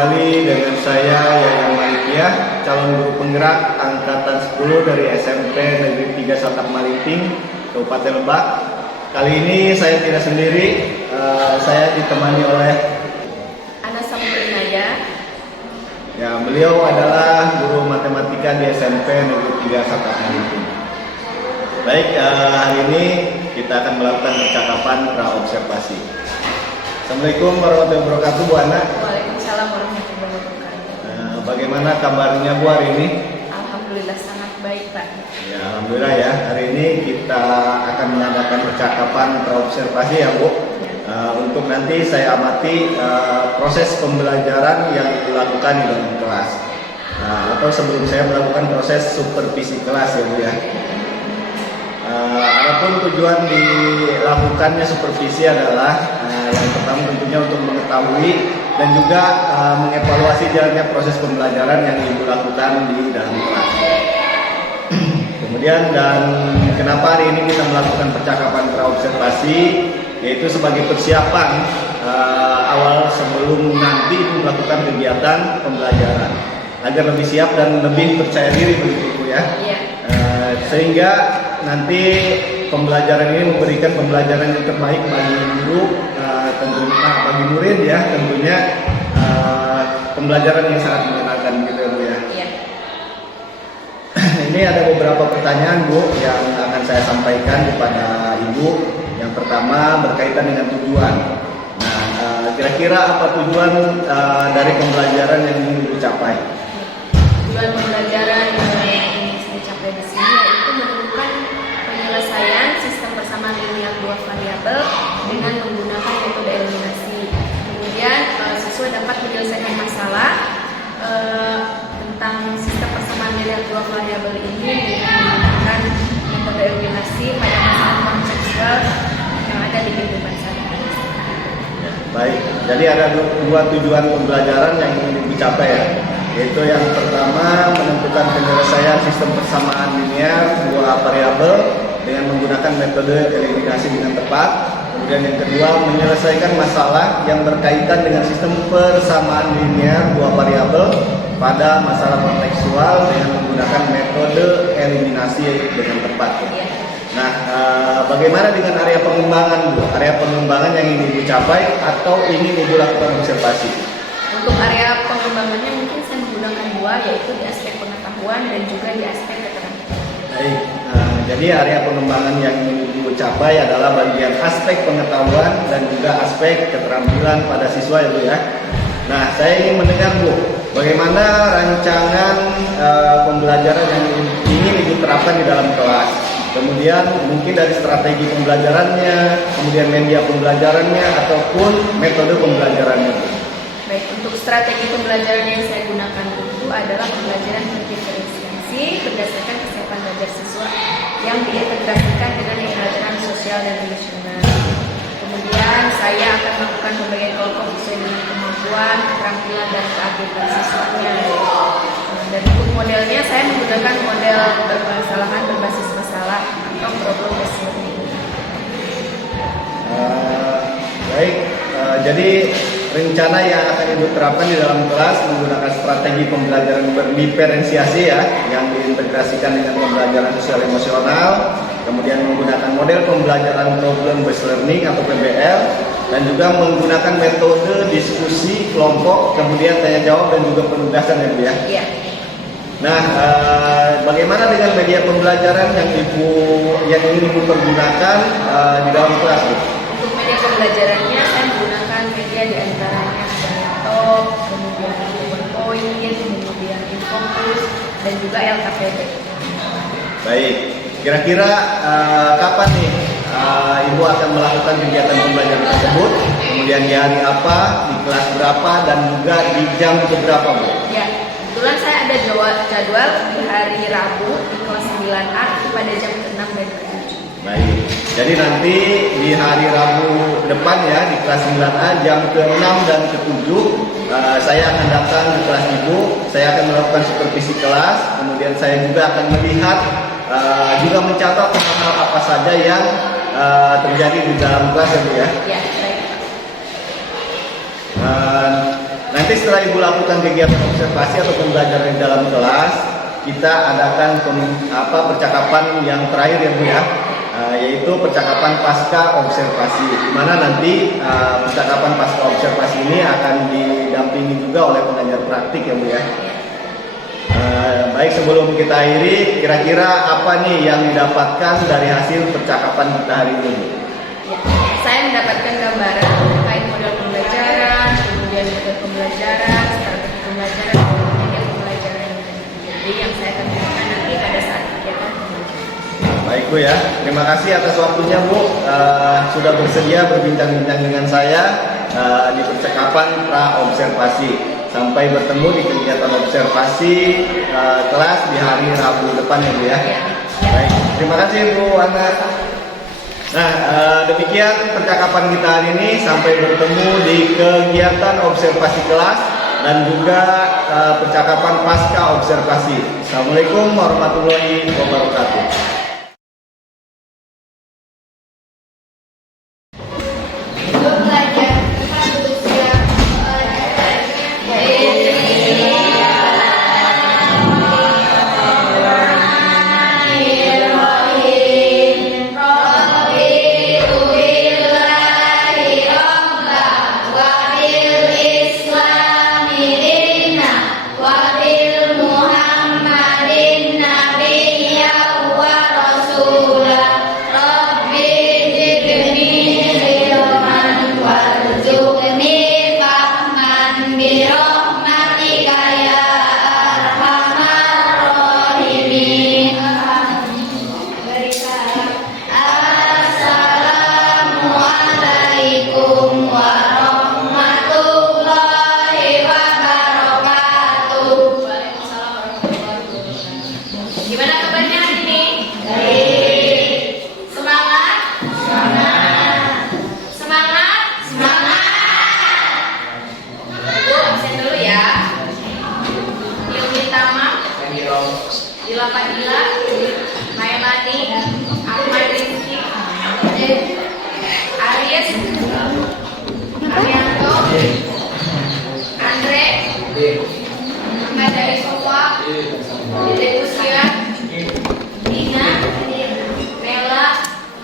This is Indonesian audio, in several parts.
kembali dengan saya Yayan Malikiah, calon guru penggerak angkatan 10 dari SMP Negeri 3 Satap Malinting, Kabupaten Lebak. Kali ini saya tidak sendiri, saya ditemani oleh Ana Sampurnaya. Ya, beliau adalah guru matematika di SMP Negeri 3 Satap Malinting. Baik, hari ini kita akan melakukan percakapan pra-observasi. Assalamualaikum warahmatullahi wabarakatuh, Bu Ana. Waalaikumsalam warahmatullahi wabarakatuh. Bagaimana kabarnya Bu hari ini? Alhamdulillah sangat baik, Pak. Ya, alhamdulillah ya. Hari ini kita akan mengadakan percakapan pra-observasi ya, Bu. Untuk nanti saya amati proses pembelajaran yang dilakukan di dalam kelas. Atau sebelum saya melakukan proses supervisi kelas ya, Bu ya. Adapun tujuan dilakukannya supervisi adalah yang pertama tentunya untuk mengetahui dan juga mengevaluasi jalannya proses pembelajaran yang Ibu lakukan di dalam kelas. Kemudian dan kenapa hari ini kita melakukan percakapan pra-observasi, yaitu sebagai persiapan awal sebelum nanti melakukan kegiatan pembelajaran agar lebih siap dan lebih percaya diri begitu ya. Iya. Sehingga nanti pembelajaran ini memberikan pembelajaran yang terbaik bagi guru, tentunya bagi murid ya, tentunya pembelajaran yang sangat menyenangkan gitu ya, Bu ya. Iya. Ini ada beberapa pertanyaan, Bu, yang akan saya sampaikan kepada Ibu. Yang pertama berkaitan dengan tujuan. Nah, kira-kira apa tujuan dari pembelajaran yang ingin Ibu capai? Tujuan pembelajaran yang ingin saya capai di sini yaitu menemukan penyelesaian sistem persamaan linear dua variabel dengan menggunakan metode eliminasi. Kemudian siswa dapat menyelesaikan masalah tentang sistem persamaan linear dua variabel ini dengan menggunakan metode eliminasi pada masalah konseptual yang ada di kehidupan sehari-hari. Baik, jadi ada dua tujuan pembelajaran yang ingin dicapai ya. Yaitu yang pertama menentukan penyelesaian sistem persamaan linear dua variabel dengan menggunakan metode eliminasi dengan tepat. Kemudian yang kedua menyelesaikan masalah yang berkaitan dengan sistem persamaan linear dua variabel pada masalah kontekstual dengan menggunakan metode eliminasi dengan tepat. Nah, bagaimana dengan area pengembangan, Bu? Area pengembangan yang ingin Ibu capai atau ingin Ibu lakukan observasi? Untuk area pengembangannya mungkin saya menggunakan dua, yaitu di aspek pengetahuan dan juga di aspek keterampilan. Baik, jadi area pengembangan yang ingin Ibu capai adalah bagian aspek pengetahuan dan juga aspek keterampilan pada siswa ya, Bu ya. Nah, saya ingin mendengar, Bu, bagaimana rancangan pembelajaran yang ingin Ibu terapkan di dalam kelas. Kemudian mungkin dari strategi pembelajarannya, kemudian media pembelajarannya, ataupun metode pembelajarannya. Baik, untuk strategi pembelajaran yang saya gunakan itu adalah pembelajaran berdiferensiasi berdasarkan kesiapan belajar siswa yang diintegrasikan dengan pembelajaran sosial dan relasional. Kemudian saya akan melakukan pembagian kelompok sesuai dengan kemampuan, keterampilan, dan keahlian siswanya. Dan untuk modelnya saya menggunakan model permasalahan berbasis masalah atau problem based learning. Baik, jadi rencana yang akan Ibu terapkan di dalam kelas menggunakan strategi pembelajaran berdiferensiasi ya, yang diintegrasikan dengan pembelajaran sosial emosional, kemudian menggunakan model pembelajaran problem based learning atau PBL, dan juga menggunakan metode diskusi kelompok, kemudian tanya jawab dan juga penugasan ya, Bu ya. Iya. Nah, bagaimana dengan media pembelajaran yang ingin Ibu pergunakan di dalam kelas, Bu? Untuk media pembelajarannya saya menggunakan media di antaranya laptop, kemudian PowerPoint, kemudian Infocus, dan juga LKPD. Baik, kira-kira kapan nih Ibu akan melakukan kegiatan pembelajaran tersebut? Kemudian di hari apa, di kelas berapa, dan juga di jam berapa, Bu? Ya, kebetulan saya ada jadwal di hari Rabu di kelas 9A pada jam ke-6 dan ke-7. Baik, jadi nanti di hari Rabu depan ya, di kelas 9A jam ke-6 dan ke-7 saya akan datang di kelas Ibu. Saya akan melakukan supervisi kelas. Kemudian saya juga akan melihat juga mencatat hal-hal apa saja yang terjadi di dalam kelas ya, Bu ya. Ya, baik. Nah, Nanti setelah Ibu lakukan kegiatan observasi atau pembelajaran di dalam kelas, kita adakan percakapan yang terakhir ya Bu ya, yaitu percakapan pasca observasi, di mana nanti percakapan pasca observasi ini akan didampingi juga oleh pengajar praktik ya Bu ya. Baik, sebelum kita akhiri, kira-kira apa nih yang didapatkan dari hasil percakapan kita hari ini? Saya mendapatkan gambaran terkait model pembelajaran, kemudian metode pembelajaran, strategi pembelajaran, dan media pembelajaran. Jadi yang saya akan gunakan nanti pada saat kegiatan pembelajaran. Baik Bu ya, terima kasih atas waktunya Bu, sudah bersedia berbincang-bincang dengan saya di percakapan pra-observasi. Sampai bertemu di kegiatan observasi kelas di hari Rabu depan ya Bu ya. Baik, terima kasih Bu Ana. Nah, demikian percakapan kita hari ini. Sampai bertemu di kegiatan observasi kelas dan juga percakapan pasca observasi. Assalamualaikum warahmatullahi wabarakatuh.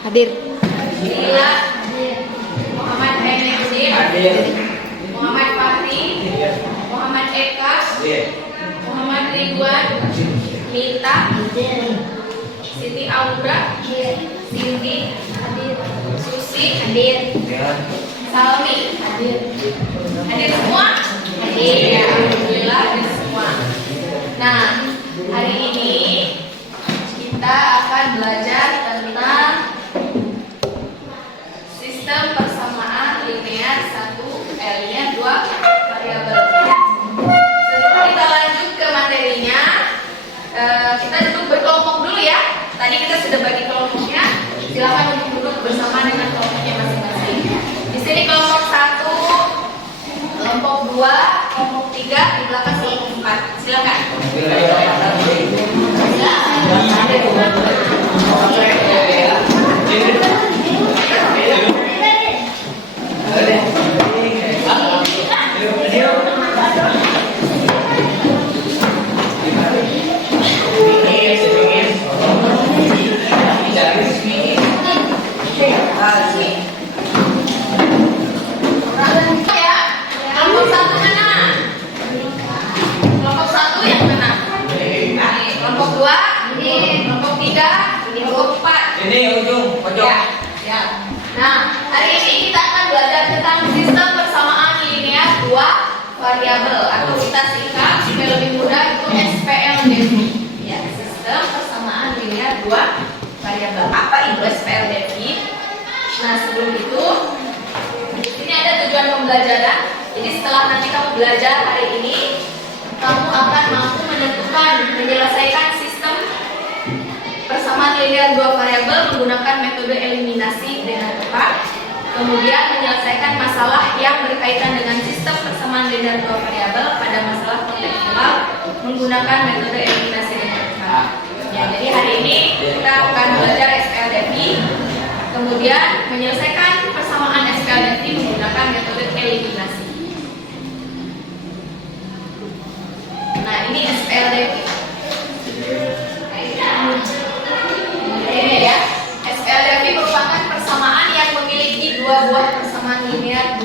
Hadir. Lila, Muhammad Henry, Muhammad Fahri, Muhammad Eka, Muhammad Ridwan, Mita, Siti Aura, Cindy, Susi, Salmi, hadir semua? Hadir, alhamdulillah hadir semua. Nah, hari ini kita akan belajar tentang sistem persamaan linear 2 variabel. Sebelum kita lanjut ke materinya, kita duduk berkelompok dulu ya. Tadi kita sudah bagi kelompoknya. Silakan duduk bersama dengan kelompoknya masing-masing. Di sini kelompok 1, kelompok 2, kelompok 3, di belakang kelompok 4. Silakan. Nah, hari ini kita akan belajar tentang sistem persamaan linear 2 variabel atau kita singkat supaya lebih mudah itu SPLDV. Ya, sistem persamaan linear 2 variabel. Apa itu SPLDV? Nah, sebelum itu ini ada tujuan pembelajaran. Jadi setelah nanti kamu belajar hari ini, kamu akan mampu menentukan, menyelesaikan sistem persamaan linear 2 variabel menggunakan metode eliminasi dengan tepat. Kemudian menyelesaikan masalah yang berkaitan dengan sistem persamaan linear 2 variabel pada masalah kontekstual menggunakan metode eliminasi dengan tepat. Ya, jadi hari ini kita akan belajar SPLDV. Kemudian menyelesaikan persamaan SPLDV menggunakan metode eliminasi.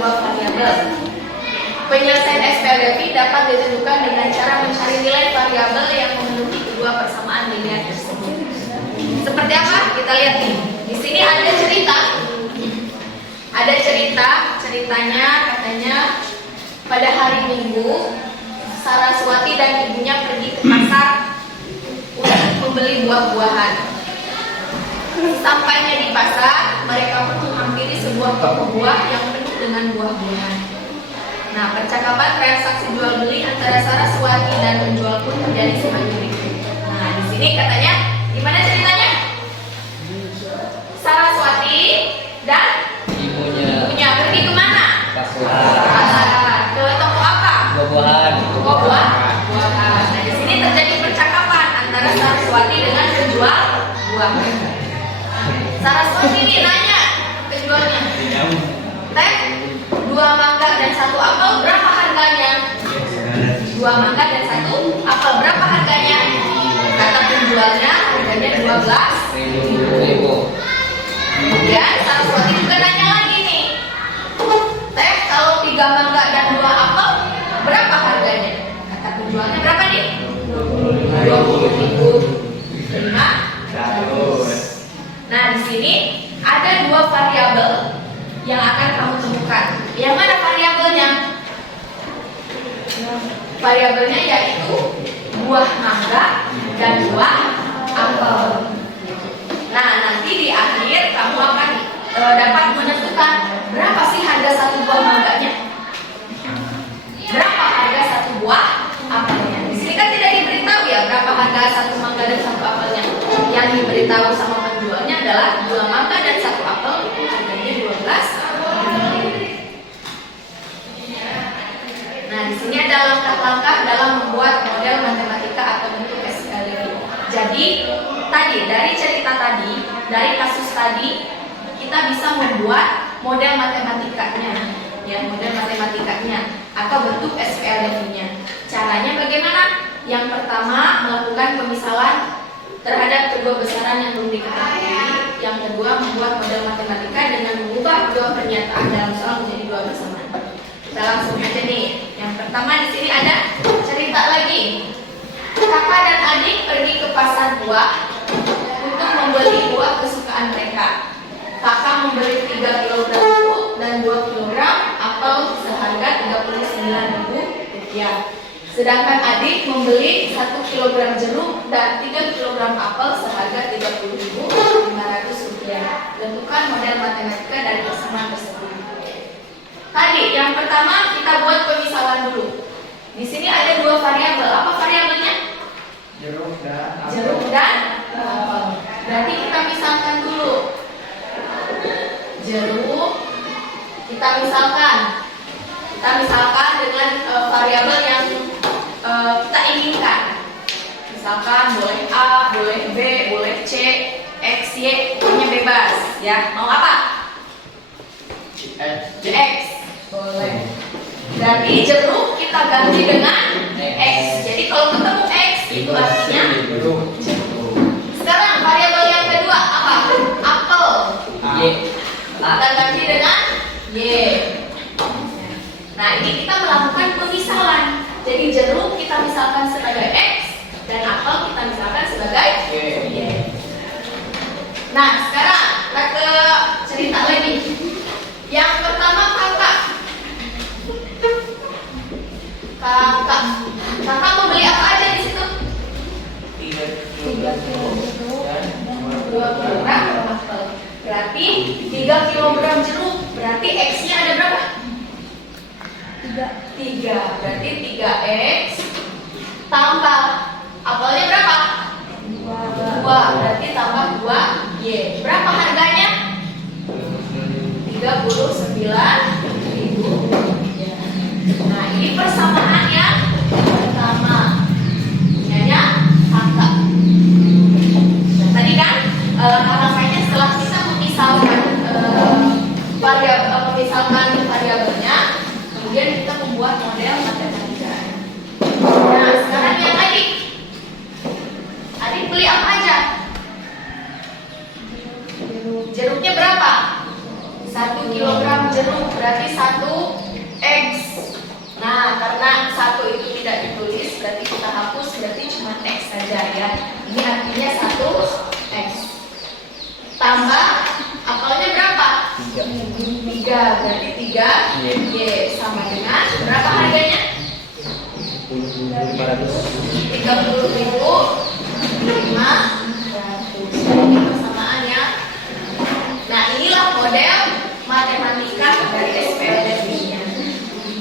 dua variabel. Penyelesaian SPLDV dapat ditentukan dengan cara mencari nilai variabel yang memenuhi kedua persamaan linear tersebut. Seperti apa? Kita lihat nih. Di sini ada cerita. Ceritanya katanya pada hari Minggu Saraswati dan ibunya pergi ke pasar untuk membeli buah-buahan. Sampainya di pasar, mereka pun menghampiri sebuah toko buah yang penuh dengan buah-buahan. Nah, percakapan transaksi jual beli antara Saraswati dan penjual pun terjadi sebagai berikut. Nah, di sini katanya gimana ceritanya? Saraswati dan ibunya pergi kemana? Pasar. Ke toko apa? Buah-buahan. Toko buahan. Nah, di sini terjadi percakapan antara Saraswati dengan penjual buah. Saraswati ini nanya penjualnya, "Teh, 2 mangga dan 1 apel berapa harganya?" 2 mangga dan 1 apel berapa harganya? Kata penjualnya harganya 12.000. Kemudian Saraswati juga nanya lagi nih, "Teh, kalau 3 mangga dan 2 apel berapa harganya?" Kata penjualnya berapa nih? 20.000. Terima. Nah, di sini ada 2 variabel yang akan kamu temukan. Yang mana variabelnya? Variabelnya yaitu buah mangga dan buah apel. Nah, nanti di akhir kamu akan dapat menentukan berapa sih harga satu buah mangganya, berapa harga satu buah apelnya. Di sini kan tidak diberitahu ya berapa harga satu mangga dan 1 apelnya. Yang diberitahu sama penjualnya adalah 2 mangga dan 1 apel harganya 12. Nah, di sini ada langkah-langkah dalam membuat model matematika atau bentuk SPLDV. Jadi, dari cerita tadi, dari kasus tadi, kita bisa membuat model matematikanya, ya, model matematikanya atau bentuk SPLDV-nya. Caranya bagaimana? Yang pertama, melakukan pemisalan terhadap kedua besaran yang belum diketahui. Yang kedua, membuat model matematika dengan mengubah dua pernyataan dalam soal menjadi 2 bersamaan. Kita langsung aja nih. Yang pertama di sini ada cerita lagi. Kakak dan adik pergi ke pasar buah untuk membeli buah kesukaan mereka. Kakak membeli 3 kg jeruk dan 2 kg apel seharga Rp39.000. Sedangkan adik membeli 1 kg jeruk dan 3 kg apel seharga Rp30.500. Tentukan model matematika dari persamaan tersebut. Tadi yang pertama kita buat pemisalan dulu. Di sini ada 2 variabel. Apa variabelnya? Jeruk Dan apel. Berarti kita misalkan dulu. Jeruk kita misalkan dengan variabel yang kita inginkan. Misalkan boleh A, boleh B, boleh C, X, Y, pokoknya bebas ya. Mau apa? X. Boleh. Berarti jeruk kita ganti dengan X. Jadi kalau ketemu X itu artinya jeruk. Sekarang variabel yang kedua apa? Apel. Kita ganti dengan Y. Nah, ini kita melakukan pemisalan. Jadi jeruk kita misalkan sebagai X dan apel kita misalkan sebagai Y. Nah, sekarang kita ke cerita lagi. Yang pertama kakak membeli apa aja di situ? 3 kg jeruk dan 2 kg apel. Berarti 3 kg jeruk. Berarti X-nya ada berapa? 3. Berarti 3X tambah apelnya berapa? 2. Berarti tambah 2Y. Berapa harganya? 39.000. Nah, ini persamaan yang pertama. Punyanya kakak. Nah, tadi kan langkah-langkahnya setelah kita memisahkan variabelnya, kemudian kita membuat model matematika. Nah, sekarang yang adik beli apa aja? Jeruknya berapa? 1 kg jeruk berarti 1 X. Nah, karena satu itu tidak ditulis, berarti kita hapus, berarti cuma X saja ya. Ini artinya 1X. Tambah apelnya berapa? 3, berarti 3 Y sama dengan berapa harganya? 30.500. Ini persamaannya. Nah, inilah model matematika dari SPLDB-nya.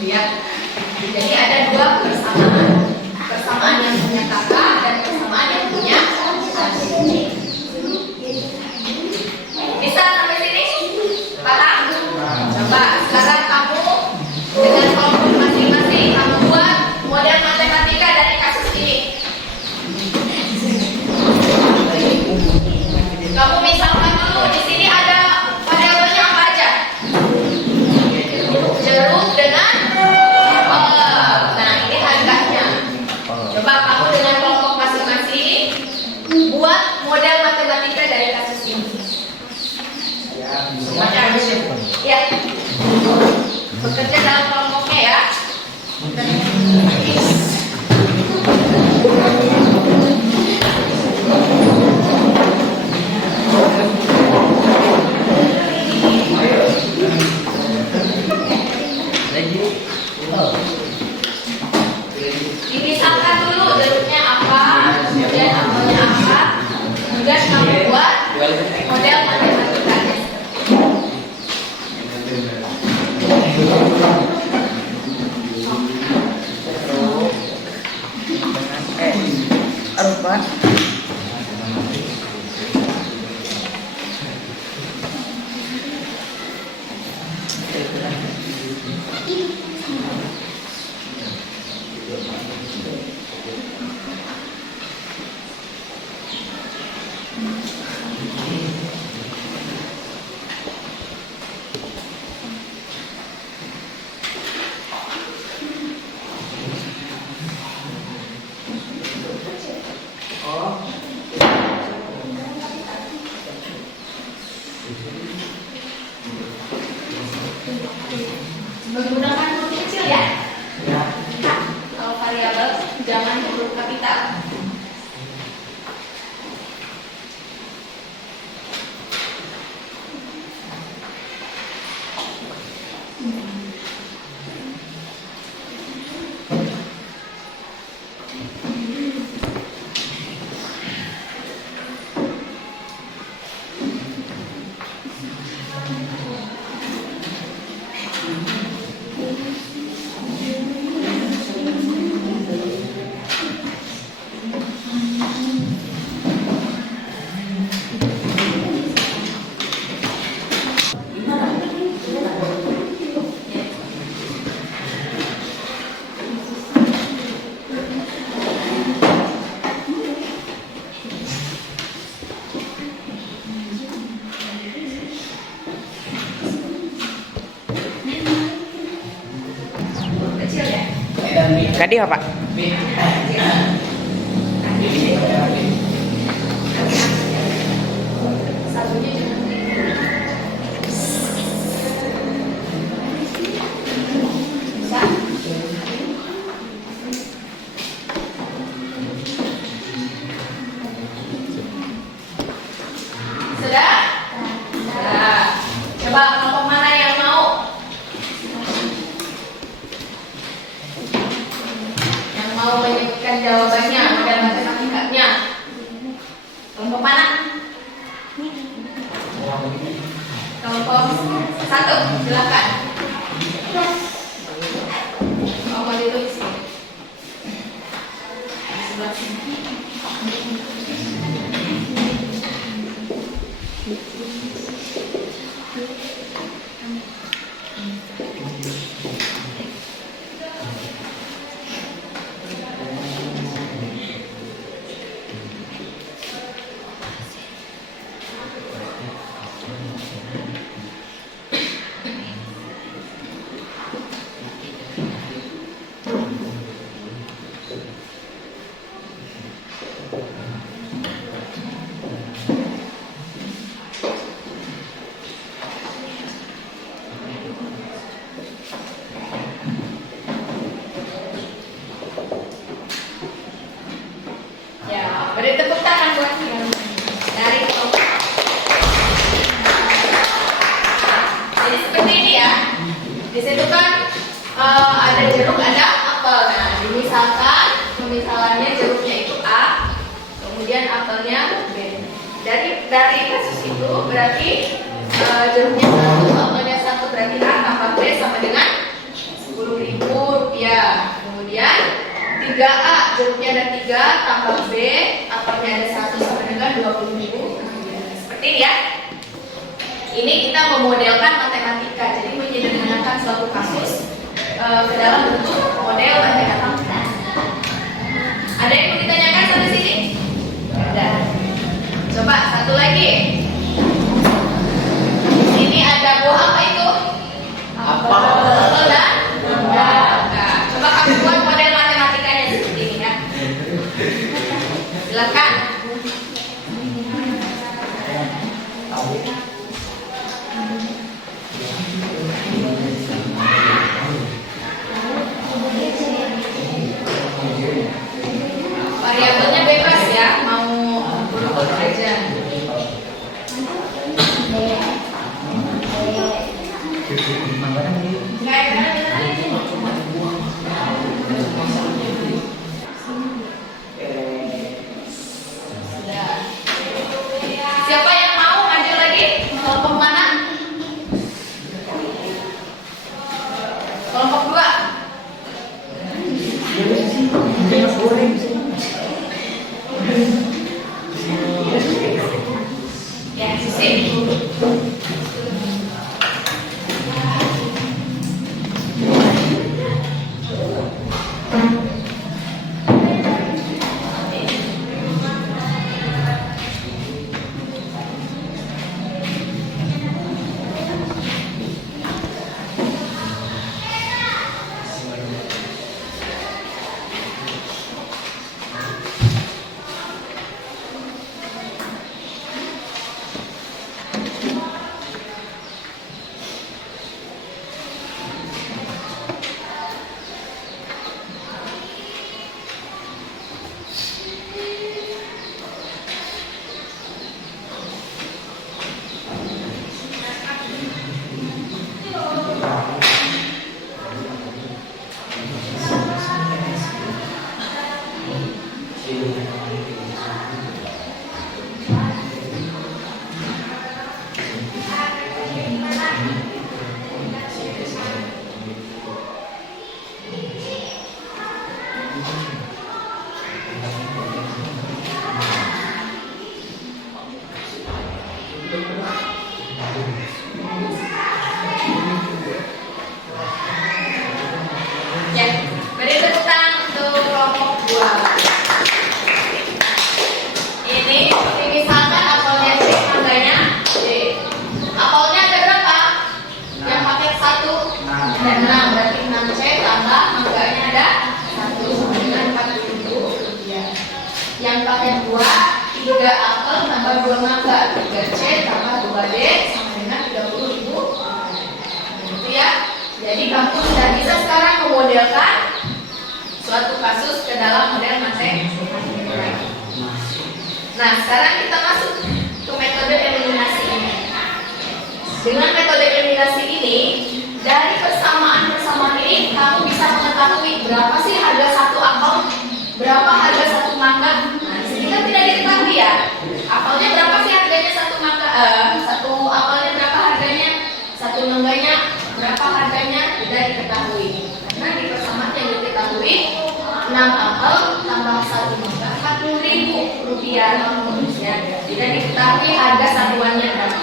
Ya. Jadi ada dua persamaan. Persamaan yang punya kakak dan persamaan yang punya adik. Bisa sampai sini? Paham? Coba sekarang kamu dengan kelompok masing-masing kamu buat model matematika dari kasus ini. Kamu misalkan dulu di sini ada variabelnya apa aja? Jeruk dengan apel. Nah, ini harganya. Coba kamu dengan kelompok masing-masing buat model matematika dari kasus ini. Ya. Bekerja dalam kelompoknya ya. Dipisahkan dulu jeruknya apa, kemudian apelnya apa, kemudian kamu buat model matematikanya. Menggunakan huruf kecil ya. Kalau variabel jangan huruf kapital. Kecil ya. Tadi apa, Pak? Satunya jangan bisa. Sudah? Sudah. Coba kelompok mana yang mau? Yang mau menyebutkan jawabannya dan matematikanya. Kelompok mana? Kelompok 1, silakan. Kelompok itu di sini. Di sebelah sini. beri tepuk tangan buat dia. Dari kelompok. Jadi seperti ini ya. Di situ kan ada jeruk, ada apel. Nah, misalkan pemisalannya jeruknya itu A, kemudian apelnya B. Dari kasus itu berarti jeruknya 1, apelnya 1, berarti A tambah B sama dengan Rp10.000. Kemudian 3A, jeruknya ada 3, tambah B, apelnya ada 1 sama dengan Rp20.000. Seperti ini ya. Ini kita memodelkan matematika, jadi menyederhanakan suatu kasus ke dalam bentuk model matematika. Ada yang mau ditanyakan sampai sini? Ada. Coba satu lagi. Ini ada buah apa itu? Apel dan mangga. Nah, coba kamu buat model matematikanya seperti ini ya. Silakan. Variabelnya bebas ya, mau huruf apa aja. Siapa yang mau maju lagi? Kelompok mana? Kelompok 2. Ya, sisi. Ya, beri tepuk tangan untuk kelompok 2. Ini misalkan apelnya C, mangganya D. Apelnya ada berapa? Yang paket 1 ada 6, berarti 6C tambah mangganya ada 1 sama dengan Rp40.000. Yang paket 2, 3 apel tambah 2 mangga, 3C tambah 2D sama dengan Rp30.000. Gitu ya. Jadi kamu sudah bisa sekarang memodelkan suatu kasus ke dalam model matematika. Nah, sekarang kita masuk ke metode eliminasi ini. Dengan metode eliminasi ini, dari persamaan-persamaan ini kamu bisa mengetahui berapa sih harga satu apel, berapa harga satu mangga. Nah, di sini kan tidak diketahui ya. Apelnya berapa sih harganya satu mangga? Satu apelnya berapa harganya? Satu mangganya berapa harganya? Tidak diketahui. Karena di persamaan yang diketahui 6 apel tambah 1 mangga Rp40.000 ya. Tidak diketahui harga satuannya berapa.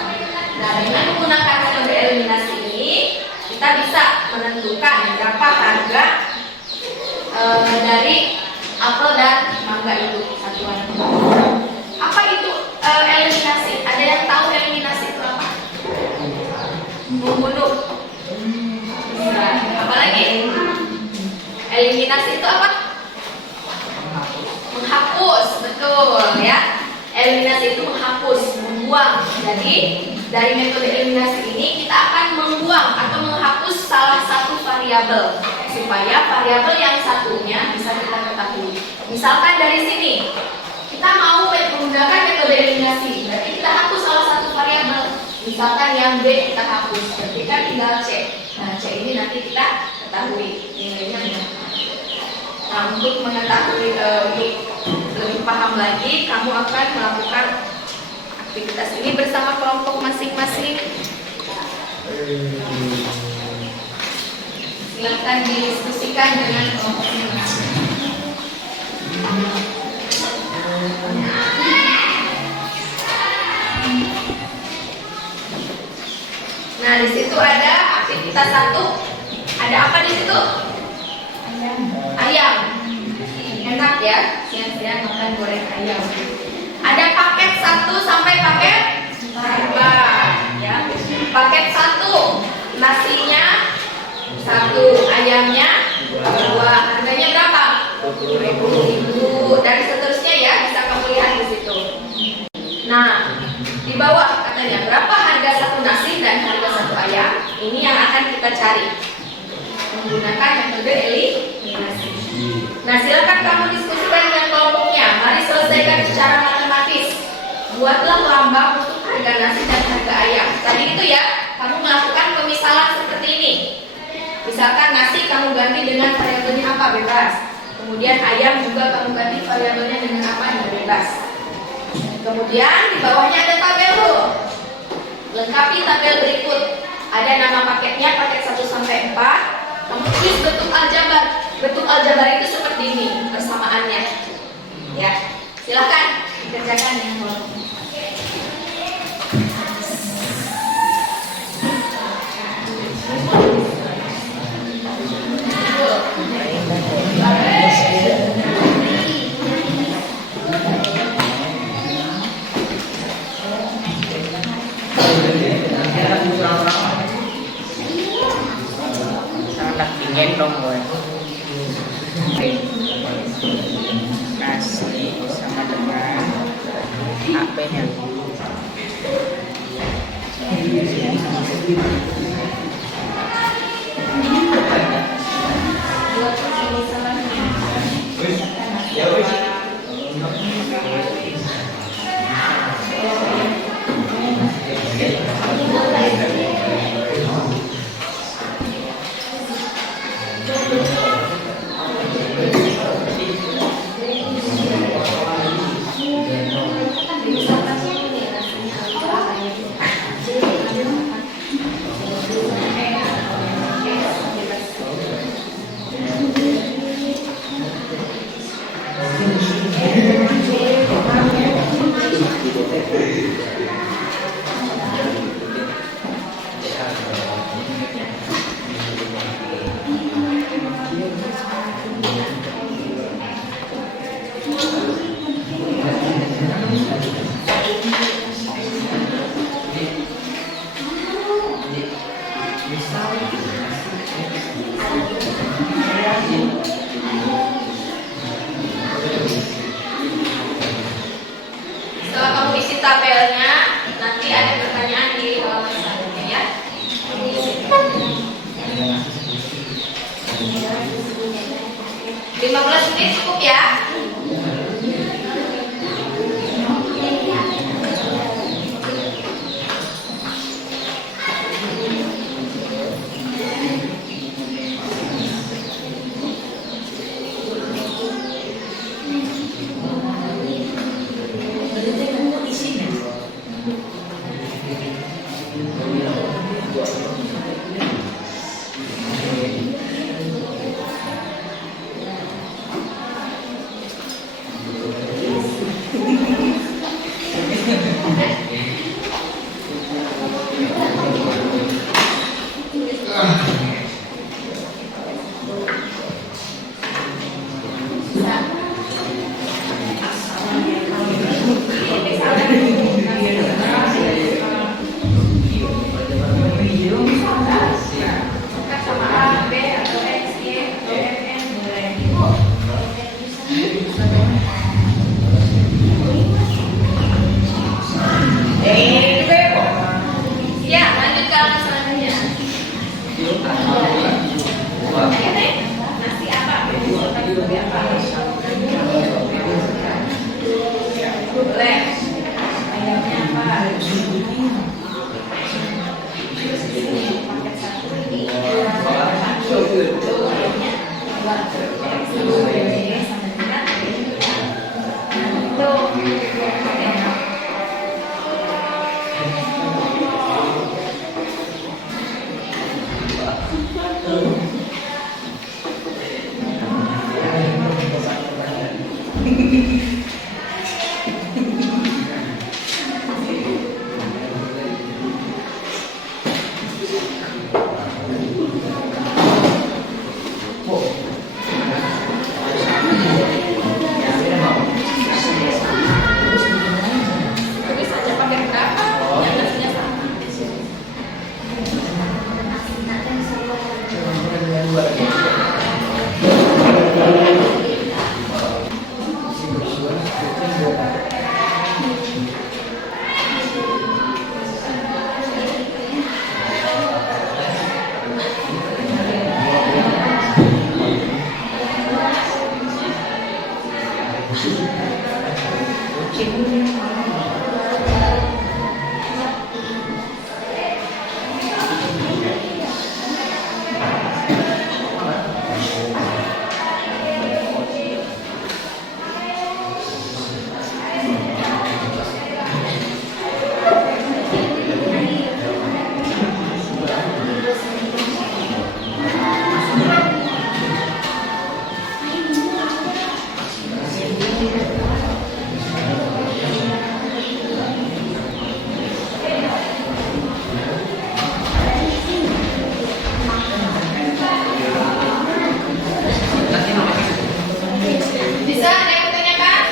Nah, dengan menggunakan metode eliminasi ini kita bisa menentukan berapa harga dari apel dan mangga itu satuannya. Apa itu eliminasi? Ada yang tahu eliminasi itu apa? Membunuh. Apalagi? Eliminasi itu apa? Menghapus, betul ya. Eliminasi itu menghapus, membuang. Jadi dari metode eliminasi ini kita akan membuang atau menghapus salah satu variabel supaya variabel yang satunya bisa kita ketahui. Misalkan dari sini kita mau menggunakan metode eliminasi, berarti kita hapus salah satu variabel. Misalkan yang B kita hapus, berarti kan tinggal C. Nah, C ini nanti kita ketahui nilainya berapa. Nah, untuk mengetahui lebih paham lagi, kamu akan melakukan aktivitas ini bersama kelompok masing-masing. Silakan didiskusikan dengan kelompoknya. Nah, di situ ada aktivitas 1. Ada apa di situ? Ayam. Enak ya, siang-siang makan goreng ayam. Ada paket 1 sampai paket 4 ya. Paket 1 nasinya 1, ayamnya 2. Harganya berapa? 20.000 dan seterusnya ya, bisa kamu lihat di situ. Nah, di bawah katanya berapa harga 1 nasi dan harga 1 ayam. Ini yang akan kita cari menggunakan metode eliminasi. Nah, silakan kamu diskusikan dengan kelompoknya. Mari selesaikan secara matematis. Buatlah lambang untuk harga nasi dan harga ayam. Tadi itu ya, kamu melakukan pemisalan seperti ini. Misalkan nasi kamu ganti dengan variabelnya apa, bebas. Kemudian ayam juga kamu ganti variabelnya dengan apa, bebas. Kemudian di bawahnya ada tabel tuh. Lengkapi tabel berikut. Ada nama paketnya, paket 1 sampai 4. Kamu tulis bentuk aljabar. Bentuk aljabar itu seperti ini persamaannya. Ya, silakan dikerjakan dengan kelompok. Sangat dingin dong gue. Nasi sama dengan HP-nya. Setelah kamu isi tabelnya, nanti ada pertanyaan di halaman selanjutnya ya. 15 menit cukup ya. Tulis aja pakai berapa? Yang nasinya sama. Bisa ada yang bertanyakan?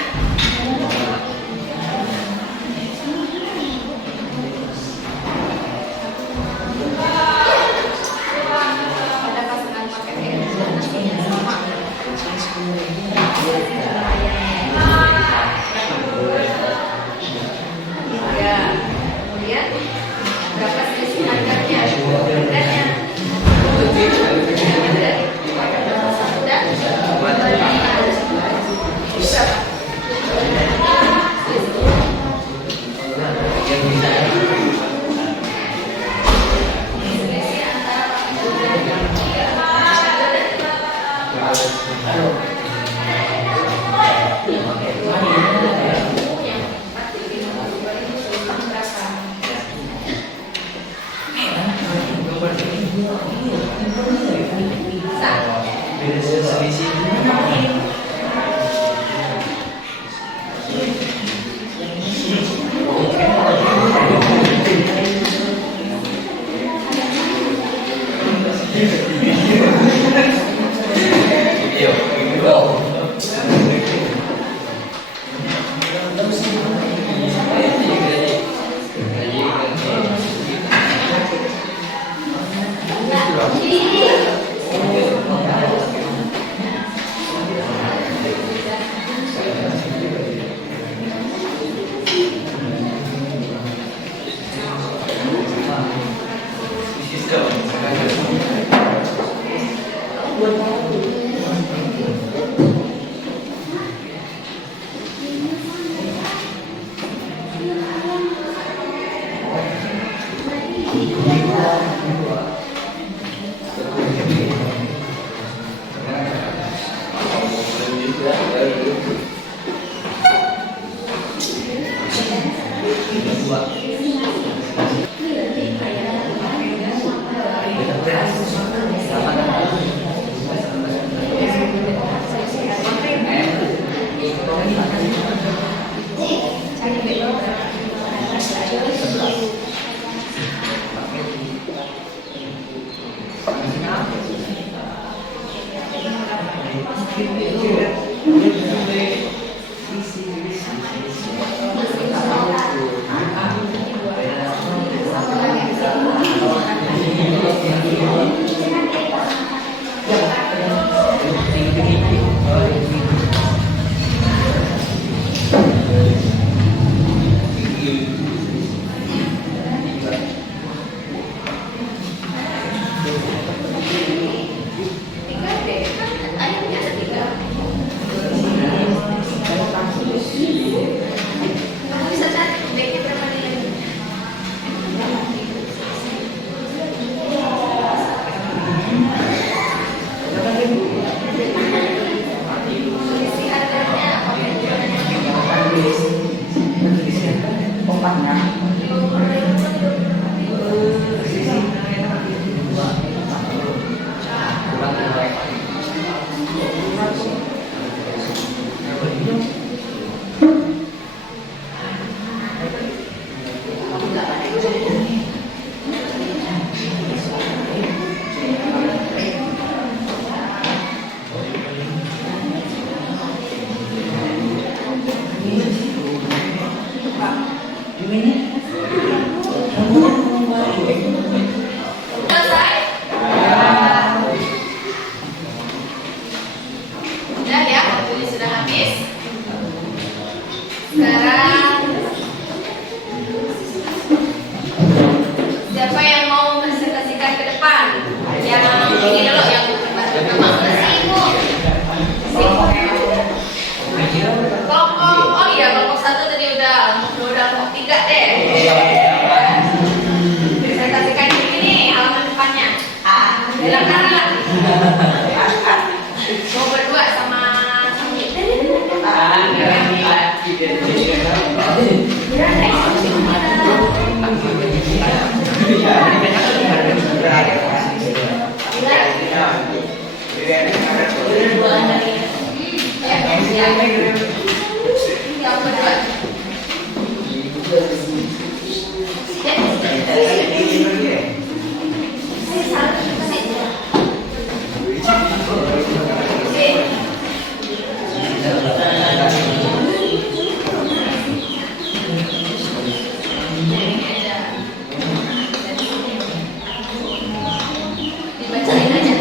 Ada pasangan paket yang sama. Ya, kemudian berapa selisih harganya? Harganya tiga deh, kan ayamnya ada tiga. habis. Sekarang siapa yang mau presentasikan ke depan? Yang ini dulu yang pertama. Kelompok, oh iya kelompok 1 tadi udah kelompok 3 deh. Presentasikan di sini halaman depannya. Silakan lah. Mau berdua sama Sami. Yang berdua. Dibacain aja.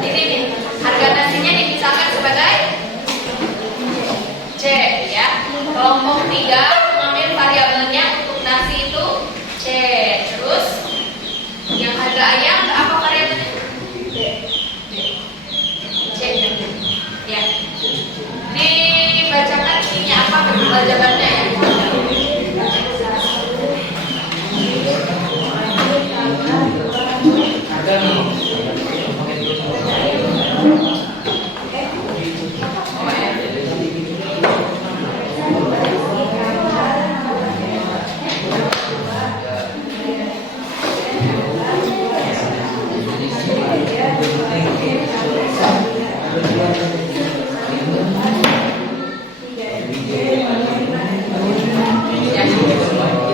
Ini nih, harga nasinya dipisahkan sebagai C ya. Kelompok 3 mengambil variabelnya untuk nasi itu C. Terus yang harga ayam apa variabelnya? C. Ya. Dibacakan ininya apa jawabannya ya?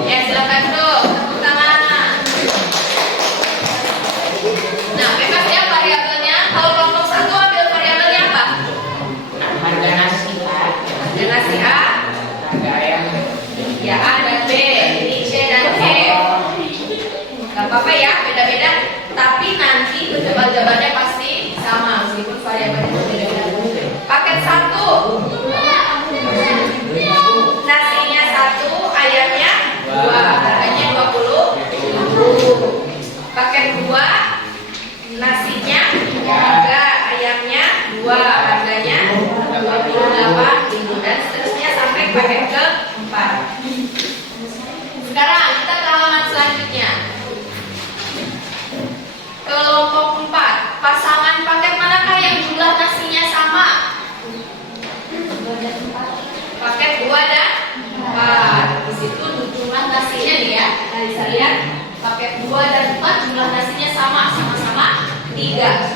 Ya silakan tuh tepuk tangan. Nah bebas ya variabelnya. Kalau kelompok 1 ambil variabelnya apa? Harga nasi Pak. Harga nasi A. Harga ayam. Ya A dan B. Ini C dan E. Gak apa-apa ya beda-beda. Tapi nanti jawabannya pasti sama meskipun variabelnya berbeda-beda. Paket 1. Nasinya 1, ayamnya 2, harganya 20.000. Paket 2, nasinya 3, ayamnya 2, harganya 28.000 dan seterusnya sampai paket ke-4. Sekarang kita ke halaman selanjutnya. Kelompok 4, pasangan paket manakah yang jumlah nasinya sama? Paket 2 dan 4. Di situ jumlah nasinya nih ya. Nah, bisa lihat paket 2 dan 4 jumlah nasinya sama-sama 3.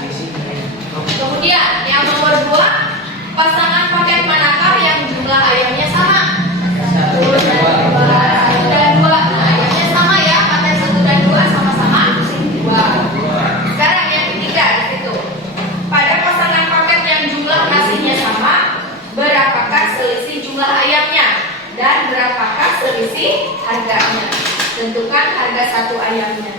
Kemudian yang nomor 2, pasangan paket manakah yang jumlah ayamnya sama? 1 dan 2. Nah, ayamnya sama ya. Paket 1 dan 2 sama-sama 2. Sekarang yang ketiga di situ. Pada pasangan paket yang jumlah nasinya sama, berapakah selisih jumlah ayamnya dan berapakah selisih harganya? Tentukan harga satu ayamnya.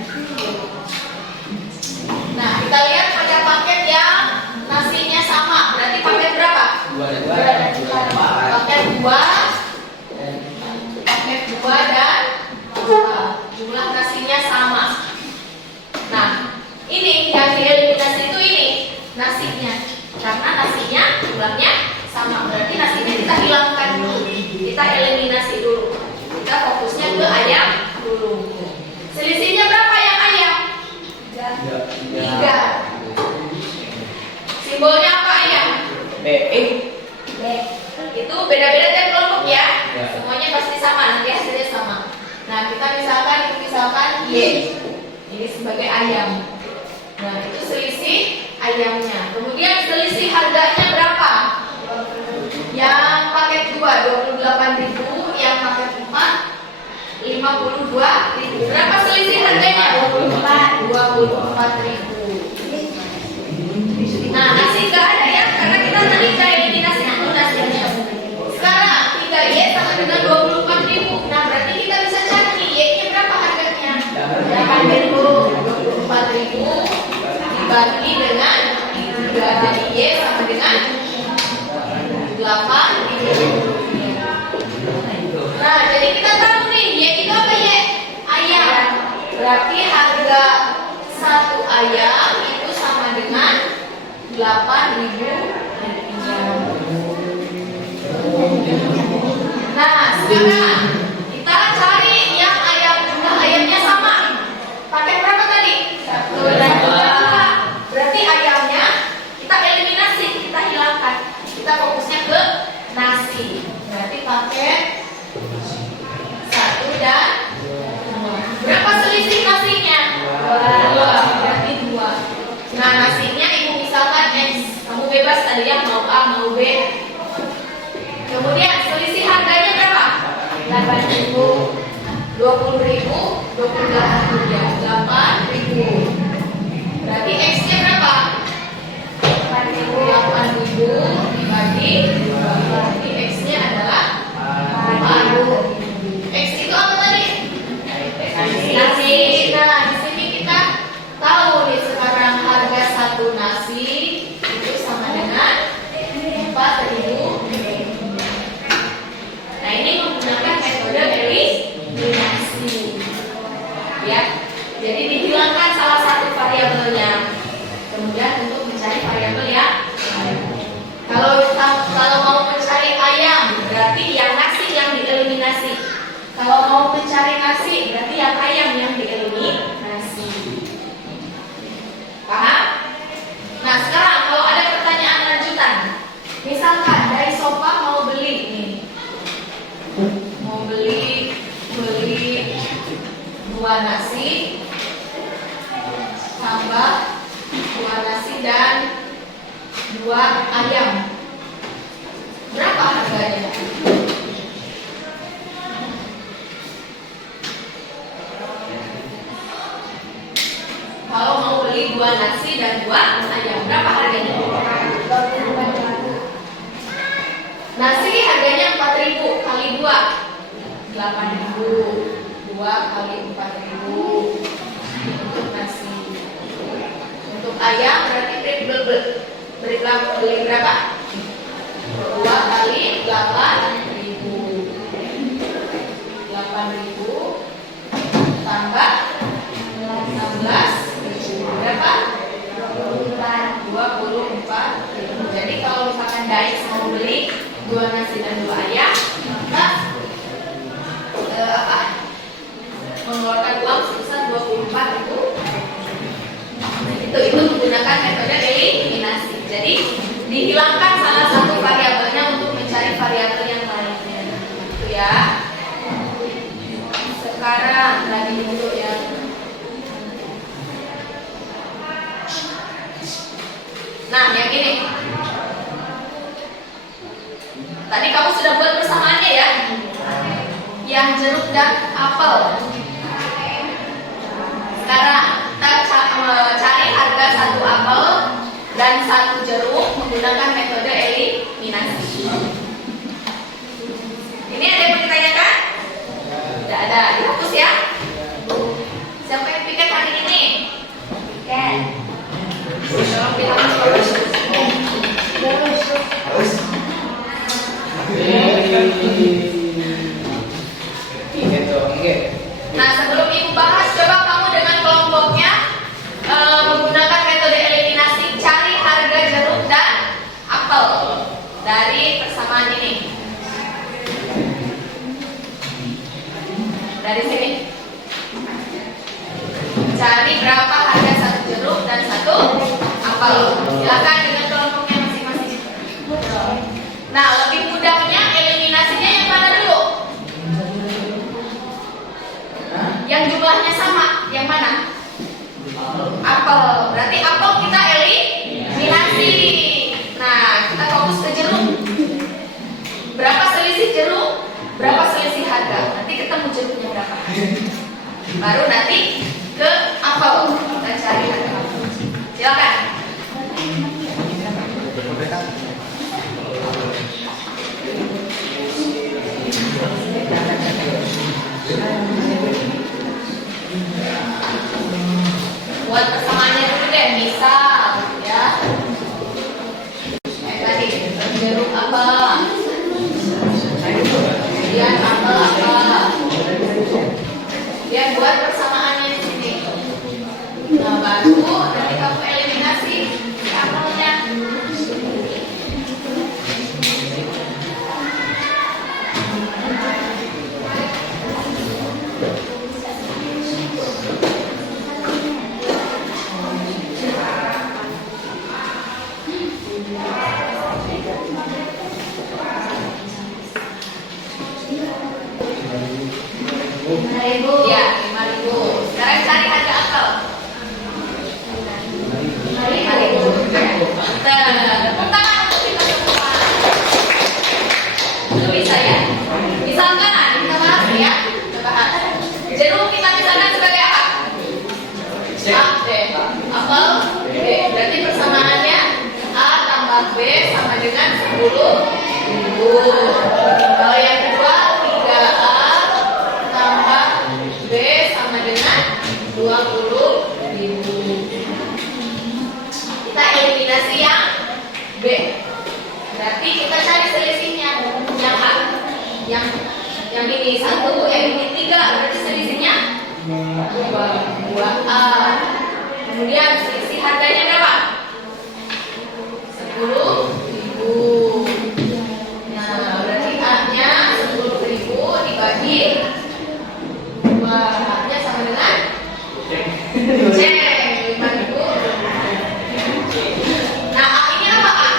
Nah, kita lihat pada paket yang nasinya sama. Berarti paket berapa? 2 Paket 2. Paket 2 dan 4. Jumlah nasinya sama. Nah, ini yang dieliminasi itu ini nasinya. Karena nasinya jumlahnya sama, berarti nasinya kita hilangkan dulu, kita eliminasi dulu, kita fokusnya ke ayam dulu. Selisihnya berapa yang ayam? 3. Simbolnya apa ayam? B. Itu beda-beda tiap kelompok ya. Semuanya pasti sama, nanti hasilnya sama. Nah kita misalkan Y, ini sebagai ayam. Nah itu selisih ayamnya. Kemudian selisih harganya berapa? Yang paket 2 28.000, yang paket 4 52.000. Berapa selisih harganya? 24.000. Nah, nasi nggak ada ya, karena kita tadi dengan 3. Jadi Y sama dengan 8. Nah, jadi kita tahu nih, Y itu apa Y? Ayam. Berarti harga 1 ayam itu sama dengan 8.000. Nah, sekarang kita cari yang jumlah ayamnya sama. Pakai berapa tadi? 1 dan 2. Berarti ayamnya kita eliminasi, kita hilangkan. Kita fokusnya ke nasi. Berarti pakai 1 dan 2. Berapa selisih nasinya? 2. Berarti 2. Nah, nasinya ibu misalkan X. Kamu bebas tadi ya, mau A, mau B. Kemudian selisih harganya berapa? 8.000, 20.000, 28.000. Berarti X-nya berapa? 8.000 dibagi 2. Berarti X-nya adalah 4. X itu apa tadi? Nasi. Nah, di sini kita tahu nih sekarang harga 1 nasi itu sama dengan 4.000. Nah, ini menggunakan metode eliminasi. Ya. Jadi dihilangkan salah satu variabelnya. Kemudian untuk mencari variabel yang lain. Kalau mau mencari ayam, berarti yang nasi yang dieliminasi. Kalau mau mencari nasi, berarti yang ayam yang dieliminasi. Paham? Nah, sekarang kalau ada pertanyaan lanjutan, misalkan dari sofa mau beli nih. Mau beli 2 nasi tambah 2 nasi dan 2 ayam. Berapa harganya? Kalau mau beli 2 nasi dan 2 ayam, berapa harganya? Nasi harganya 4.000 kali 2 8.000. 2 kali 4.000 untuk nasi. Untuk ayam berarti beli berapa? 2 kali 8.000. 8.000 tambah 16.000 berapa? 24.000. Jadi kalau misalkan Dais mau beli 2 nasi dan 2 ayam, maka mengeluarkan uang sebesar 24.000. Itu menggunakan metode eliminasi. Jadi dihilangkan salah satu variabelnya untuk mencari variabel yang lainnya. Itu ya. Sekarang lagi dulu ya. Nah, yang ini. Tadi kamu sudah buat persamaannya ya. Yang jeruk dan apel. Sekarang kita cari harga 1 apel dan 1 jeruk menggunakan metode eliminasi. Ini ada yang mau ditanyakan? Tidak ada, dihapus ya. Siapa yang piket hari ini? Piket. Tolong dihapus. Nah, sebelum ibu bahas, coba kamu dengan kelompoknya menggunakan metode eliminasi, cari harga jeruk dan apel dari persamaan ini. Dari sini. Cari berapa harga 1 jeruk dan 1 apel. Silakan dengan kelompoknya masing-masing. Nah, lebih mudahnya eliminasinya yang mana dulu? Yang jumlahnya sama, yang mana? Apel. Berarti apel kita eliminasi. Nah, kita fokus ke jeruk. Berapa selisih jeruk? Berapa selisih harga? Nanti ketemu jeruknya berapa. Baru nanti ke apel. Kita cari harga apel. Silakan. Buat persamaannya dulu deh, misal ya 10.000. Kalau yang kedua 3A tambah B sama dengan 20.000. Kita eliminasi yang B. Berarti kita cari selisihnya yang A. Yang ini 1, yang ini 3. Berarti selisihnya 2A. Kemudian selisih harganya berapa? 10.000. Nah, berarti A-nya 10.000 dibagi 2. A-nya sama dengan C, 5.000. Nah, A ini apa A?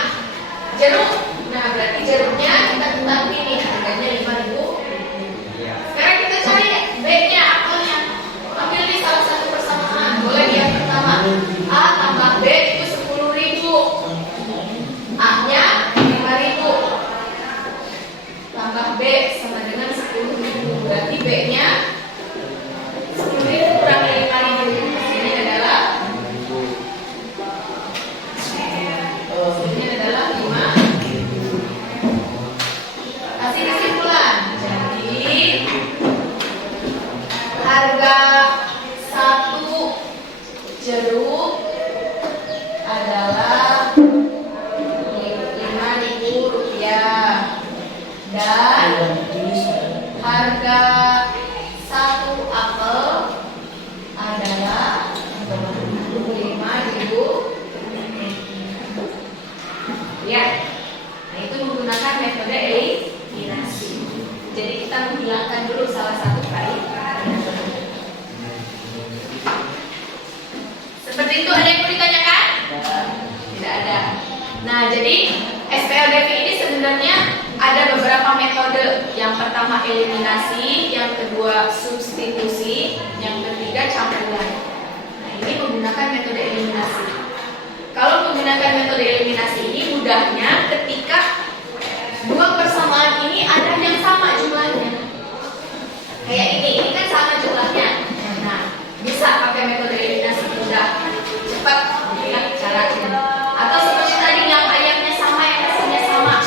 Jeruk. Nah, berarti jeruknya kita tetapi nih harganya 5.000. Sekarang kita cari B-nya, apelnya. Ambil di salah satu persamaan. Boleh yang pertama. A tambah B itu 10.000. A-nya 5.000. Tambah B sama dengan 10.000. Berarti B-nya 10.000 kurang 5.000. Ini adalah 5. Kasih kesimpulan. Jadi harga 1 jeruk adalah Rp5.000 dan harga 1 apel adalah Rp5.000. Ya. Nah, itu menggunakan metode eliminasi. Jadi kita menghilangkan dulu salah satu kaidah. Seperti itu, ada yang mau ditanyakan? Tidak ada. Nah, jadi SPLDV ini sebenarnya ada beberapa metode. Yang pertama eliminasi, yang kedua substitusi, yang ketiga campuran. Nah, ini menggunakan metode eliminasi. Kalau menggunakan metode eliminasi ini mudahnya ketika dua persamaan ini ada yang sama jumlahnya. Kayak ini kan sama jumlahnya. Nah, bisa pakai metode eliminasi mudah, cepat ya caranya. Atau seperti tadi yang ayamnya sama, yang rasanya sama,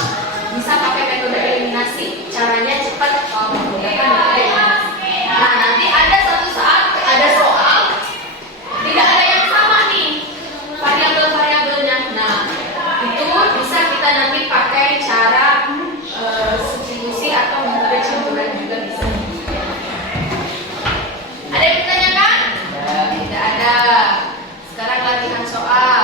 bisa pakai metode eliminasi. Caranya cepat menggunakan metode eliminasi. Nah, nanti ada satu saat ada soal tidak ada yang sama nih variabel-variabelnya. Nah, itu bisa kita nanti pakai cara substitusi atau metode campuran juga bisa. Ada yang ditanyakan? Tidak ada. Sekarang latihan soal.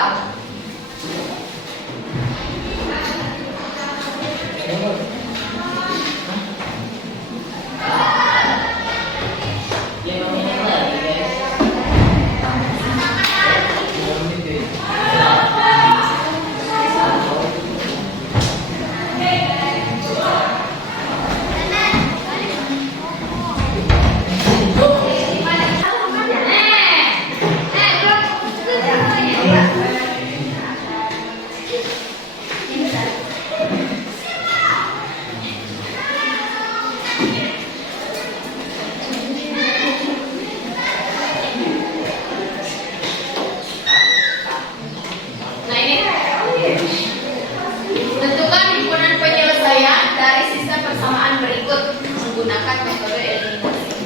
Tentukan himpunan penyelesaian dari sistem persamaan berikut menggunakan metode eliminasi.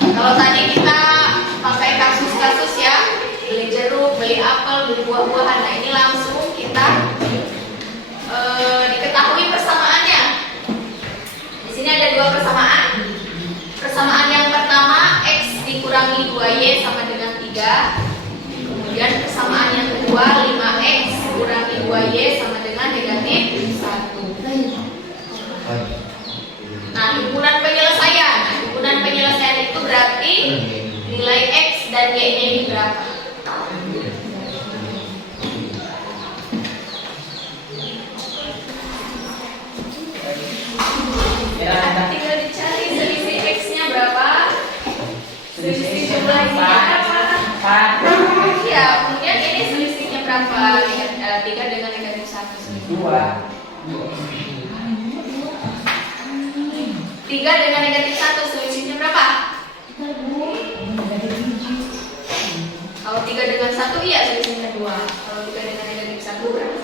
Kalau tadi kita pakai kasus-kasus ya, beli jeruk, beli apel, beli buah-buahan. Nah, ini langsung kita diketahui persamaannya. Di sini ada dua persamaan. Persamaan yang pertama X dikurangi 2Y sama dengan 3. Kemudian persamaan yang kedua 5X kurangi 2Y sama dengan negatif 1. Nah, himpunan penyelesaian. Nah, himpunan penyelesaian itu berarti nilai X dan Y-nya ini berapa? Nah, tinggal dicari selisih X-nya berapa? Selisih jumlahnya berapa? Iya, kemudian ini selisihnya berapa? 3 dengan negatif 1. 3 dengan negatif 1 selisihnya berapa? Kalau 3 dengan 1 iya selisihnya 2. Kalau 3 dengan negatif 1 berapa?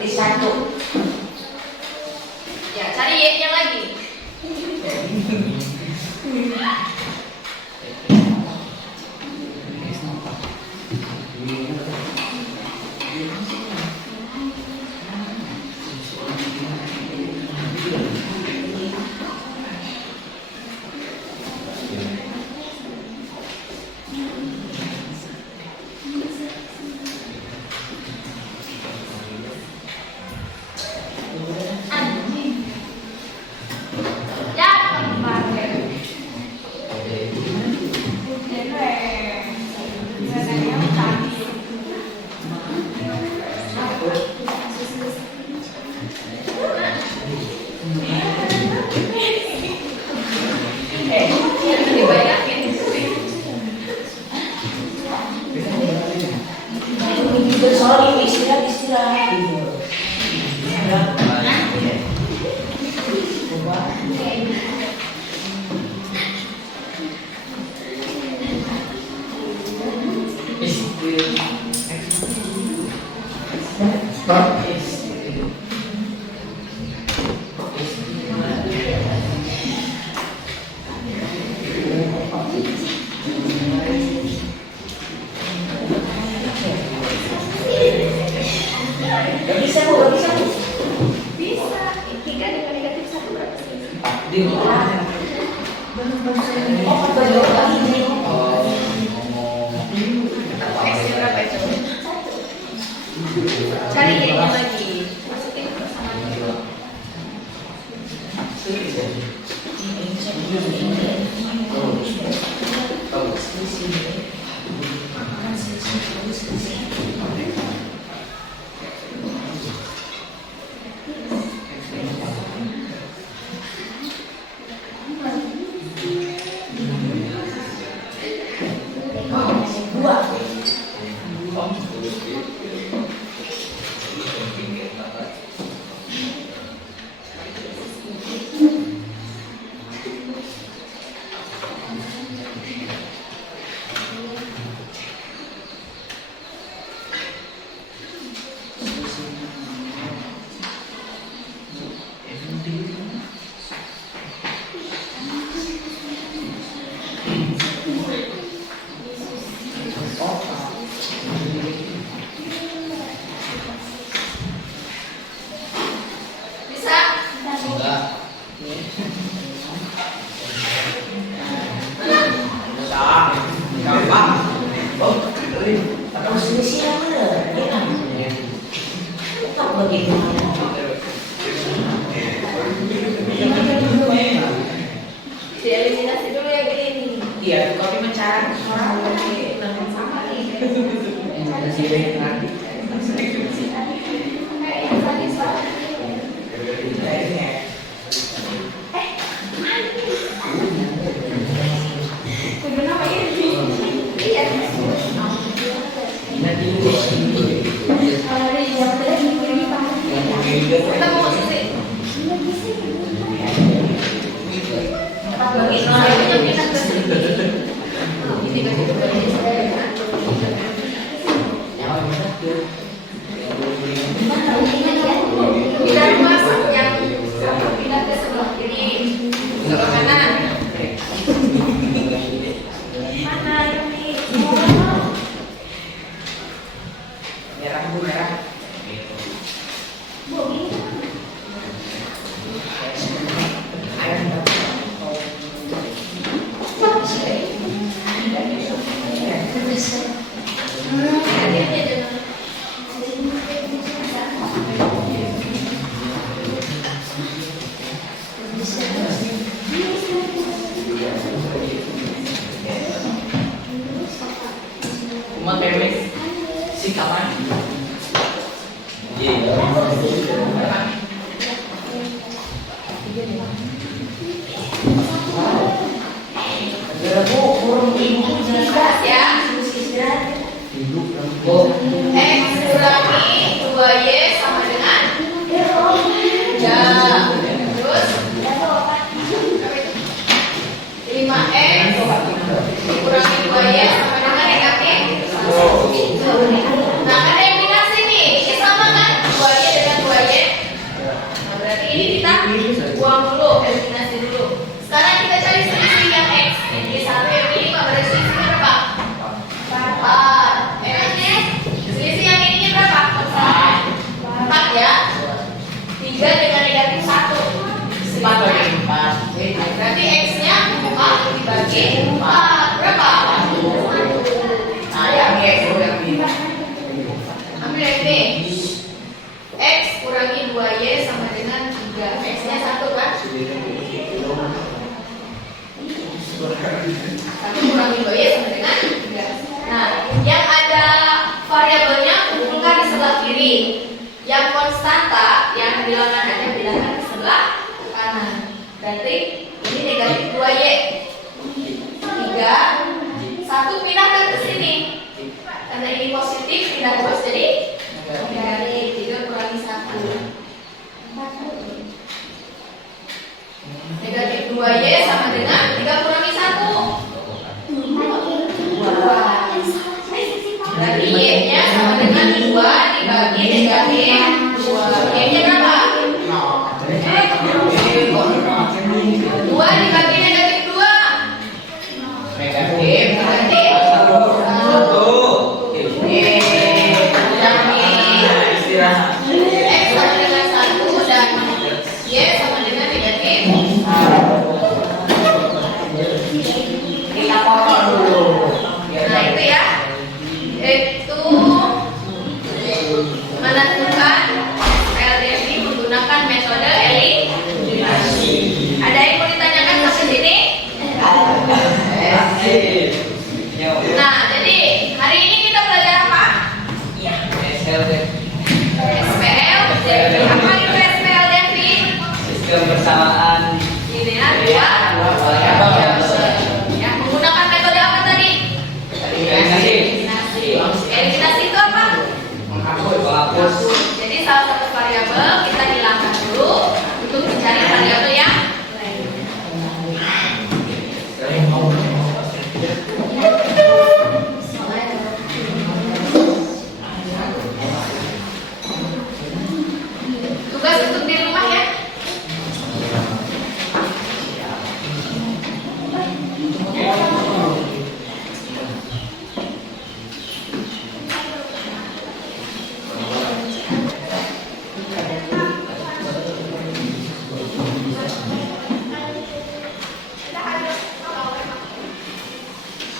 Di satu. Ya, cari Y-nya lagi. Cari Y-nya lagi. Masukin persamaan. Dieliminasi dulu yang ini. Iya, kopi mencari orang lagi Sama nih. X kurangi 2Y sama dengan 2Y sama dengan 3. X-nya 1 kan? 1 kurangi 2Y sama dengan 3. Nah, yang ada variabelnya kumpulkan di sebelah kiri. Yang konstanta, yang bilangan aja bilangan di sebelah kanan. Berarti ini negatif 2Y. 3, 1 pindahkan ke sini. Karena ini positif, pindah terus jadi negatif. 3 kurangi 1. Negatif 2Y sama dengan 3 kurangi 1. 2. Berarti Y-nya sama dengan 2 dibagi negatif 2. Y-nya berapa? 2 dibagi negatif 2. Negatif 1. X sama dengan 1 dan Y sama dengan negatif. Kita potong dulu. Nah itu ya, itu menentukan LDV menggunakan metode eliminasi. Ada yang mau ditanyakan sampai sini? Nah, jadi hari ini kita belajar apa? SPL, Devi. Apa itu SPL, Devi? Sistem persamaan Linear dua ya, menggunakan metode apa tadi? eliminasi. Eliminasi itu apa? Menghapus. Jadi salah satu variabel kita hilangkan dulu untuk mencari variabel yang lain. Tugas untuk di rumah ya.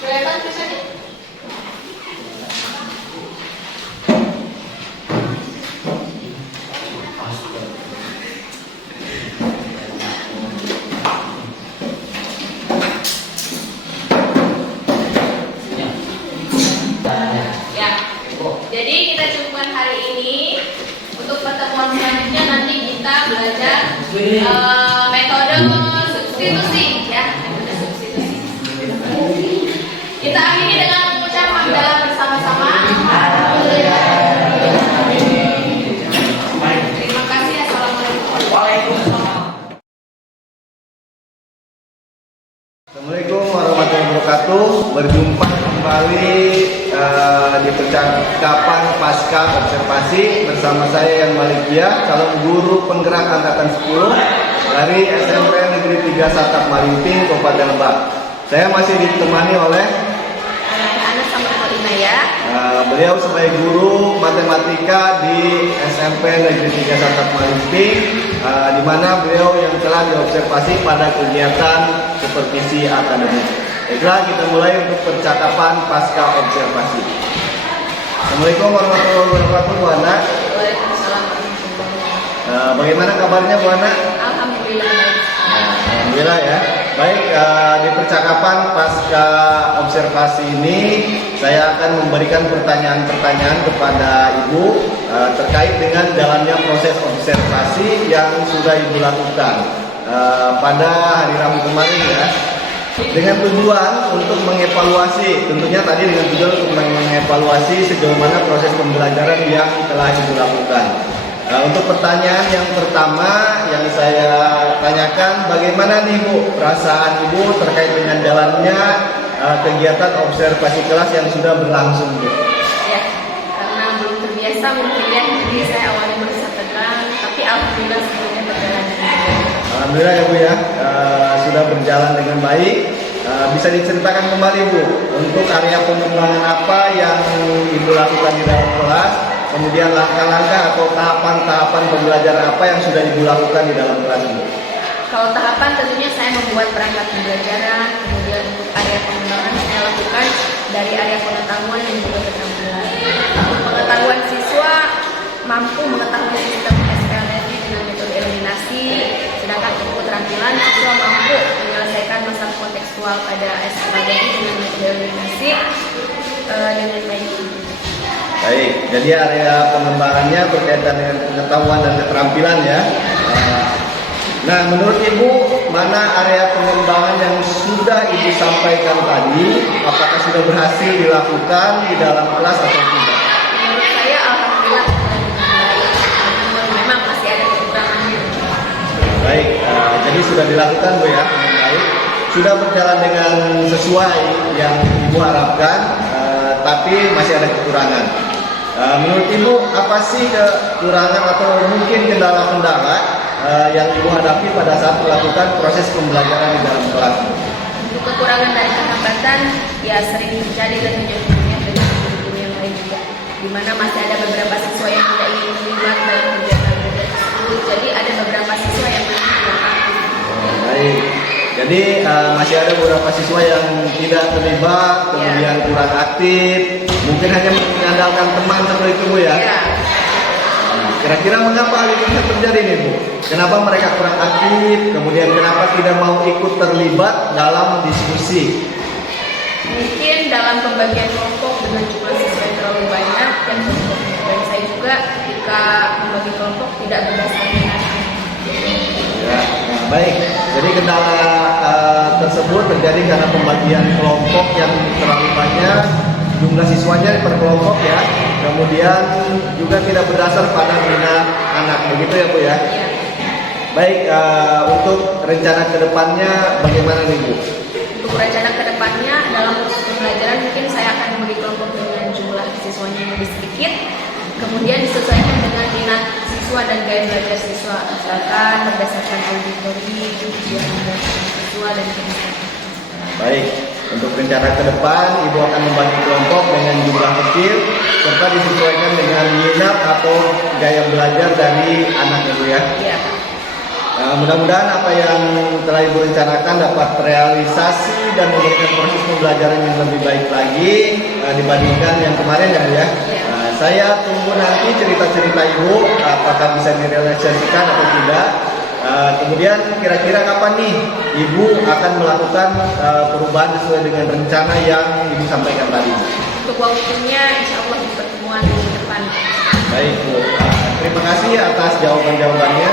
Kelihatan tulisannya? Ya. Jadi kita cukupkan hari ini. Untuk pertemuan selanjutnya nanti kita belajar metode substitusi ya, metode substitusi. Kita akhiri dengan mengucap hamdalah bersama-sama. Terima kasih. Assalamualaikum. Assalamualaikum warahmatullahi wabarakatuh. Berjumpa kembali di percakapan pasca observasi bersama saya Yan Malikia, calon guru penggerak angkatan 10 dari SMP Negeri 3 Satap Marinting, Kabupaten Lebak. Saya masih ditemani oleh Anak sama Polina ya. beliau sebagai guru matematika di SMP Negeri 3 Satap Marinting, di mana beliau yang telah diobservasi pada kegiatan supervisi akademik. Baiklah, kita mulai untuk percakapan pasca observasi. Assalamualaikum warahmatullahi wabarakatuh, Bu Ana. Waalaikumsalam warahmatullahi wabarakatuh. Bagaimana kabarnya, Bu Ana? Alhamdulillah baik. Alhamdulillah ya. Baik, di percakapan pasca observasi ini saya akan memberikan pertanyaan-pertanyaan kepada Ibu terkait dengan jalannya proses observasi yang sudah Ibu lakukan pada hari Rabu kemarin ya. Dengan tujuan untuk mengevaluasi, tentunya tadi dengan tujuan untuk mengevaluasi sejauh mana proses pembelajaran yang telah Ibu lakukan. Untuk pertanyaan yang pertama yang saya tanyakan, bagaimana nih Bu perasaan Ibu terkait dengan jalannya kegiatan observasi kelas yang sudah berlangsung Bu? Ya, karena belum terbiasa mungkin ya, jadi saya awalnya merasa tegang, tapi alhamdulillah semuanya berjalan dengan baik. Alhamdulillah ya Bu ya, sudah berjalan dengan baik. Bisa diceritakan kembali Bu, untuk area pengembangan apa yang Ibu lakukan di dalam kelas, kemudian langkah-langkah atau tahapan-tahapan pembelajaran apa yang sudah Ibu lakukan di dalam kelas Bu? Kalau tahapan tentunya saya membuat perangkat pembelajaran, kemudian untuk area pengembangan saya lakukan dari area pengetahuan dan juga keterampilan. Untuk pengetahuan siswa mampu mengetahui sistem SPLDT siswa pada SKBI dengan metode dengan baik. Baik, jadi area pengembangannya berkaitan dengan pengetahuan dan keterampilan ya. Nah, menurut Ibu, mana area pengembangan yang sudah Ibu sampaikan tadi? Apakah sudah berhasil dilakukan di dalam kelas atau tidak? Menurut saya alhamdulillah namun memang masih ada kekurangannya. Baik, jadi sudah dilakukan Bu ya, dengan baik. Sudah berjalan dengan sesuai yang Ibu harapkan, tapi masih ada kekurangan. Menurut Ibu, apa sih kekurangan atau mungkin kendala-kendala yang Ibu hadapi pada saat melakukan proses pembelajaran di dalam kelas? Untuk kekurangan dari kehambatan, ya sering terjadi dan menyebutnya dengan guru yang lain juga, di mana masih ada beberapa siswa yang tidak ingin terlibat dalam kegiatan belajar tersebut. Jadi ada beberapa siswa yang masih kurang aktif. Baik, jadi masih ada beberapa siswa yang tidak terlibat, kemudian kurang aktif, mungkin hanya mengandalkan teman seperti itu Bu ya. Ya, Kira-kira mengapa hal itu bisa terjadi nih Bu? Kenapa mereka kurang aktif, kemudian kenapa tidak mau ikut terlibat dalam diskusi? mungkin dalam pembagian kelompok dengan jumlah siswa yang terlalu banyak dan saya juga ketika membagi kelompok tidak berdasarkan Ya, baik. Jadi kendala tersebut terjadi karena pembagian kelompok yang terlalu banyak, jumlah siswanya per kelompok ya. Kemudian juga tidak berdasar pada minat anak, begitu ya Bu ya. ya. Baik, untuk rencana kedepannya bagaimana nih Bu? Untuk rencana kedepannya dalam proses pembelajaran mungkin saya akan membagi kelompok dengan jumlah siswanya yang lebih sedikit, kemudian disesuaikan dengan minat siswa dan gaya belajar siswa, misalkan berdasarkan auditori, ujian siswa dan sebagainya. Baik, untuk rencana ke depan Ibu akan membagi kelompok dengan jumlah kecil serta disesuaikan dengan minat atau gaya belajar dari anak Ibu ya. Ya. Mudah-mudahan apa yang telah Ibu rencanakan dapat terrealisasi dan memberikan proses pembelajaran yang lebih baik lagi dibandingkan yang kemarin ya Bu ya. Ya. Saya tunggu nanti cerita-cerita Ibu apakah bisa direalisasikan atau tidak. Kemudian kira-kira kapan nih Ibu akan melakukan perubahan sesuai dengan rencana yang Ibu sampaikan tadi? Untuk waktunya insya Allah di pertemuan minggu depan. Baik Bu, terima kasih atas jawaban-jawabannya.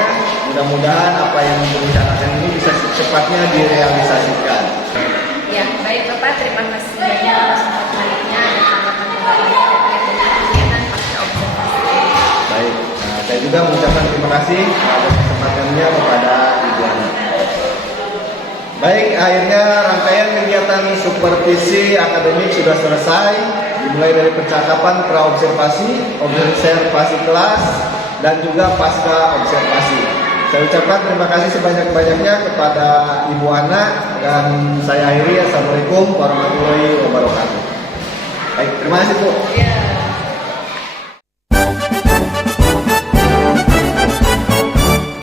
Mudah-mudahan apa yang Ibu rencanakan ini bisa secepatnya direalisasikan. Ya, baik Bapak, terima kasih banyak atas informasinya dan tanggapan-tanggapannya terkait dengan kegiatan pasca observasi. Baik, saya juga mengucapkan terima kasih atas kesempatannya kepada Ibu Ana. Baik, akhirnya rangkaian kegiatan supervisi akademik sudah selesai, dimulai dari percakapan pra-observasi, observasi kelas, dan juga pasca observasi. Saya ucapkan terima kasih sebanyak-banyaknya kepada Ibu Ana dan saya akhiri. Assalamualaikum warahmatullahi wabarakatuh. Baik, terima kasih Bu. Ya.